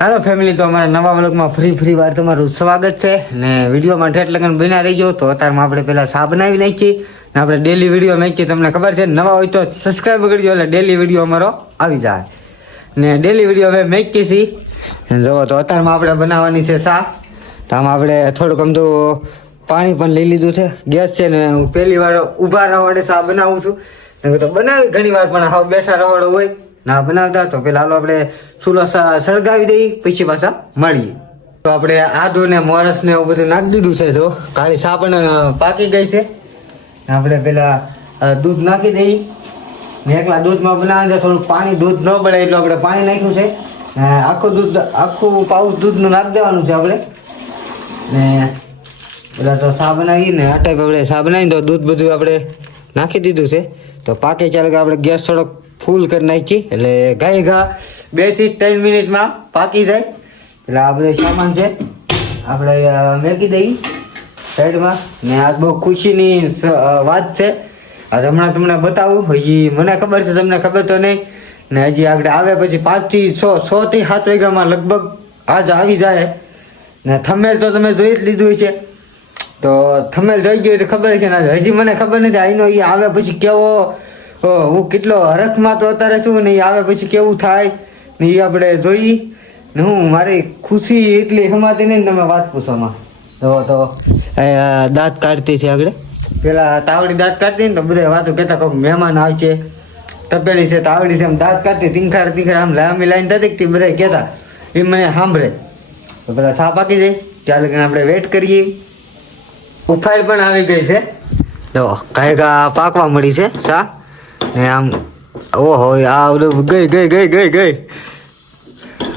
હાલો family તો અમારા નવા વ્લોગમાં ફ્રી ફ્રી વાર તમારું સ્વાગત છે. ને વિડીયોમાં ઠેઠ લગન બના રહી ગયો તો અત્યારમાં આપણે પહેલાં સા બનાવી નાખીએ. ને આપણે ડેલી વીડિયો નાખીએ. તમને ખબર છે, નવા હોય તો સબસ્ક્રાઈબ કરજો એટલે ડેલી વીડિયો અમારો આવી જાય. ને ડેલી વીડિયો હવે મેકીએ છીએ. જુઓ, તો અત્યારમાં આપણે બનાવવાની છે સા તો આમાં આપણે થોડુંક આમ તો પાણી પણ લઈ લીધું છે. ગેસ છે ને હું પહેલી વાર ઊભા રવાડે સા બનાવું છું. તો બનાવી ઘણી વાર પણ, હાવ બેઠા રવાડો હોય. ના બનાવતા તો પેલા હાલો આપણે ચૂલો સળગાવી દઈએ પછી પાછા મળીએ. તો આપણે આદુ ને મોરસ ને એવું બધું નાખી દીધું છે, જો. કાળી સા પણ પાકી ગઈ છે. આપણે પેલા દૂધ નાખી દઈએ એકલા દૂધમાં બનાવે છે થોડું પાણી, દૂધ ન બળે એટલું આપણે પાણી નાખ્યું છે. આખું દૂધ, આખું પાઉચ દૂધનું નાખી દેવાનું છે આપણે. ને પેલા તો સા બનાવી ને, આ ટાઈપ આપણે સા બનાવી તો દૂધ બધું આપણે નાખી દીધું છે. તો પાકે ચાલે કે આપણે ગેસ થોડોક ફૂલ કરી નાખી. એટલે ગાય ઘા બેથી ત્રણ મિનિટમાં પાકી જાય. એટલે આ બધો સામાન છે. આપણે મેગી દઈ સાઈડમાં. ને આ બહુ ખુશીની વાત છે. આજે હમણાં તમને બતાવું. હજી મને ખબર છે, તમને ખબર તો નહીં. ને હજી આગળ આવે પછી પાંચથી છ સો થી સાત વાગ્યામાં લગભગ આજ આવી જાય. ને થમેલ તો તમે જોઈ જ લીધું છે તો થમેલ જોઈ ગયું તો ખબર છે ને, હજી મને ખબર નથી. આઈનો એ આવે પછી કેવો હું કેટલો હરખમાં તો અત્યારે શું ને આવે પછી કેવું થાય? ને એ આપણે જોઈ. ને હું મારી ખુશી એટલી હમાતી નહીં તમે વાત પૂછોમાં તો. તો દાંત કાઢતી છે આગળ. પેલા તાવડી દાંત કાઢતી ને તો બધા વાતો કહેતા કોઈ મહેમાન આવશે. તપેલી છે તાવડી છે એમ દાંત કાઢતી તીંખાડ તીંખાડ આમ લાંબી લાઈન થતી બધા કહેતા. એ મને સાંભળે. તો પેલા સા પાકી જાય. ચાલ કે આપણે વેટ કરીએ. ઉફાઈ પણ આવી ગઈ છે. તો કાંઈ પાકવા મળી છે સા. ને આમ ઓહો આ બધું ગઈ ગઈ ગઈ ગઈ ગઈ.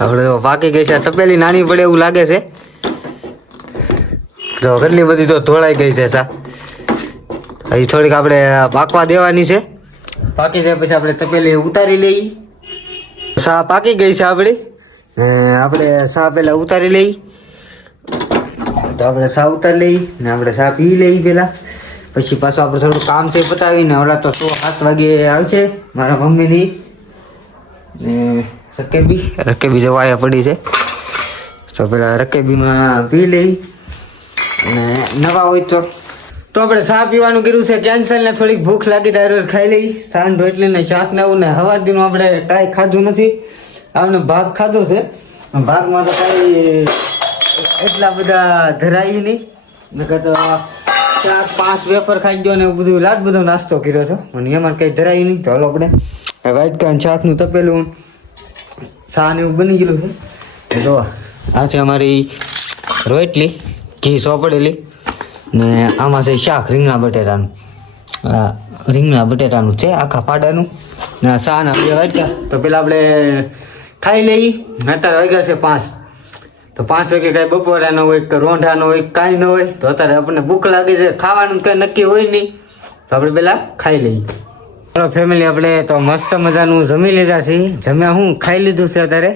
આપણે પાકી ગઈ છે. તપેલી નાની પડે એવું લાગે છે. જો કેટલી બધી તો ધોળાઈ ગઈ છે સા. હજી થોડીક આપણે પાકવા દેવાની છે. પાકી જાય પછી આપણે તપેલી ઉતારી લઈએ. સા પાકી ગઈ છે આપણી. આપણે સા પહેલાં ઉતારી લઈ તો આપણે સા ઉતારી લઈ ને આપણે સા પી લઈ પેલા. પછી પાછું આપણે થોડું કામ છે પતાવીને ઓલા તો સો સાત વાગે આવશે મારા મમ્મીની. ને રકેબી રકેબી જવાયા પડી છે. તો પેલા રકેબીમાં પી લઈ અને નવા હોય તો. તો આપણે ચા પીવાનું કીધું છે કેન્સલ ને થોડીક ભૂખ લાગી ત્યારે ખાઈ લઈ. સાંજ રોટલી ને શાક ને એવું ને હવાર દિન આપણે કાંઈ ખાધું નથી. આપણે ભાગ ખાધો છે. ભાગમાં તો કાંઈ એટલા બધા ધરાય નહીં. નકર તો ચાર, પાંચ વેફર ખાઈ ગયો ને બધું. લાટ બધો નાસ્તો કર્યો હતો. અને એમાં કંઈ ધરાય નહીં તો હાલો, આપણે વાઈટ કાન શાકનું તપેલું. ચા ને એવું બની ગયેલું છે. જો, આ છે અમારી રોટલી, ઘી સોપડેલી. ને આમાં છે શાક, રીંગણા બટેટાનું. રીંગણા બટેટાનું છે, આખા પાડાનું. ને શાના બે વાગ્યા. તો પેલા આપણે ખાઈ લઈ અત્યારે વાગ્યા છે પાંચ. તો પાંચ વાગે કાંઈ બપોરાનો હોય કે રોંઢાનો હોય કાંઈ ન હોય, તો અત્યારે આપણને ભૂખ લાગે છે, ખાવાનું કંઈ નક્કી હોય નહીં. તો આપણે પેલા ખાઈ લઈએ. ચાલો ફેમિલી આપણે તો મસ્ત મજાનું જમી લીધા છે. જમ્યા હું, ખાઈ લીધું છે અત્યારે.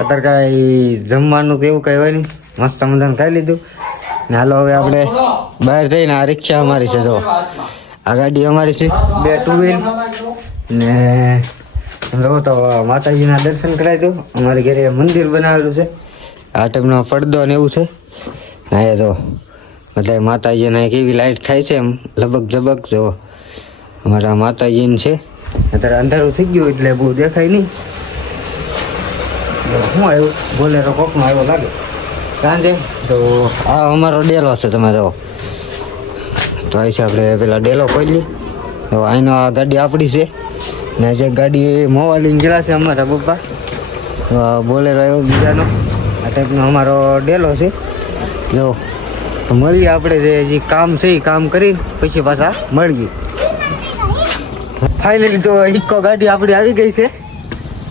અત્યારે કાંઈ જમવાનું કે એવું કાંઈ હોય નહીં. મસ્ત મજાનું ખાઈ લીધું. ને હાલો હવે આપણે બહાર જઈને આ રિક્ષા અમારી છે, જો. આ ગાડી અમારી છે, બે ટુ વ્હીલ ને તો માતાજીના દર્શન કરાવી દઉં. અમારી ઘરે મંદિર બનાવેલું છે. આ ટાઈમનો પડદો ને એવું છે? હા તો બધા માતાજીને કેવી લાઈટ થાય છે એમ, લબક ઝબક, જો. અમારા માતાજીને છે. અત્યારે અંધારું થઈ ગયું એટલે બહુ દેખાય નહીં. શું આવ્યું? બોલેરો કોકનો આવ્યો લાગે. સાંજે? તો આ અમારો ડેલો છે તમે જો. તો અહીં છે આપણે પેલા ડેલો ખોલી. તો અહીંનો આ ગાડી આપણી છે. ને જે ગાડી મોવા લઈને ગયેલા છે અમારા પપ્પા. આ બોલેરો આવ્યો બીજાનો. આ ટાઈપનો અમારો ડેલો છે. જો, તો મળીએ આપણે જે હજી કામ છે એ કામ કરી, પછી પાછા મળીએ. ફાઇનલી તો ઇકો ગાડી આપણી આવી ગઈ છે.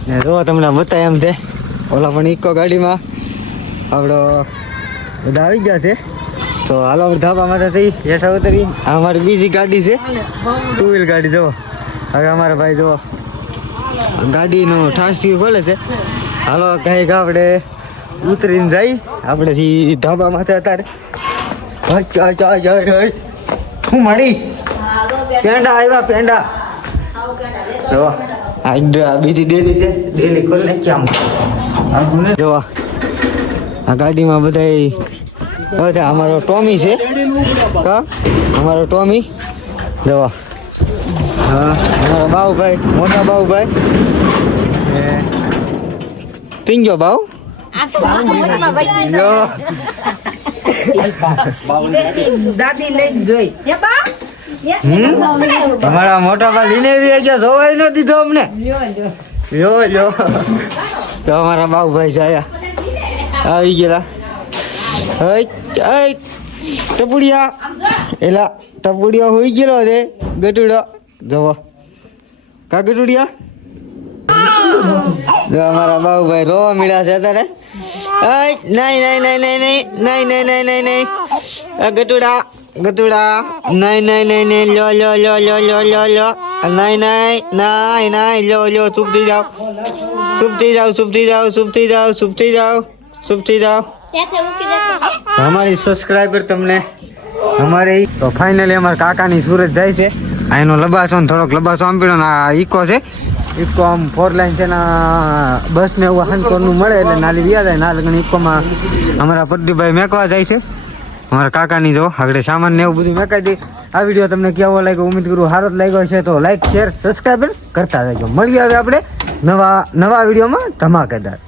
ને જો, તમને બતાય એમ છે, ઓલા પણ ઇકો ગાડીમાં આપણો બધા આવી ગયા છે. તો હાલો, આપણે ધાબા માથે થઈ હેઠા ઉતરી અમારી બીજી ગાડી છે. ટુ વ્હીલ ગાડી, જો. હવે અમારા ભાઈ, જો, ગાડીનું ઠાસટી ખોલે છે. હાલો કંઈક આપણે ઉતરીને જઈ આપણે ધાબા માથે અત્યારે. શું મળી પેંડા આવ્યા પેંડા. આ બીજી ડેલી છે. આ ગાડીમાં બધા અમારો ટોમી છે. અમારો ટોમી. જવા હા, અમારો મોટા બાઉભાઈ. ને ગયો બાઉ? દાદી લઈ જોઈ? અમારા મોટા બા લીને ગયા જોવાય ન દીધો અમને. લ્યો લ્યો. તો અમારા બાઉભાઈ છે આવી ગયેલા. ટપુડિયા. એલા, ટપુડિયા હોઈ ગયેલો છે ગટુડો જવો. કા ગટુડિયા જો અમારા ભાઈ રોવા મળ્યા છે અત્યારે નહીં નહીં નહીં નહીં નહીં નહીં નહીં નહીં નહીં નહીં ગટુડા ગટુડા નહીં નહીં નહીં નહીં લ્યો લ્યો લ્યો લ્યો લ્યો લ્યો લ્યો નહીં નહીં નહીં નહીં લ્યો લ્યો ચૂપ જાઓ ચૂપ જાઓ ચૂપ જાઓ ચૂપ જાઓ ચૂપ જાઓ ચૂપ જાઓ અમારી સબસ્ક્રાઈબર તમને અમારે તો ફાઇનલી અમારા કાકાની સુરત જાય છે આ એનો લબાસો થોડોક લબાસો આંપીડો આ ઈકો છે ઈકો આમ ફોર લાઈન છે ને બસ ને એવું હાનકોરનું મળે એટલે નાલી વ્યા જાય. ના ગણી ઈકોમાં અમારા પ્રદીપભાઈ મેકવા જાય છે. અમારા કાકાની જો આગળ સામાન ને એવું બધું મેકાઈ દે. આ વીડિયો તમને કેવો લાગ્યો ઉમેદ કરું સારો જ લાગ્યો છે તો લાઈક શેર સબસ્ક્રાઈબ કરતા રહેજો. મળીએ હવે આપણે નવા નવા વિડીયોમાં ધમાકેદાર.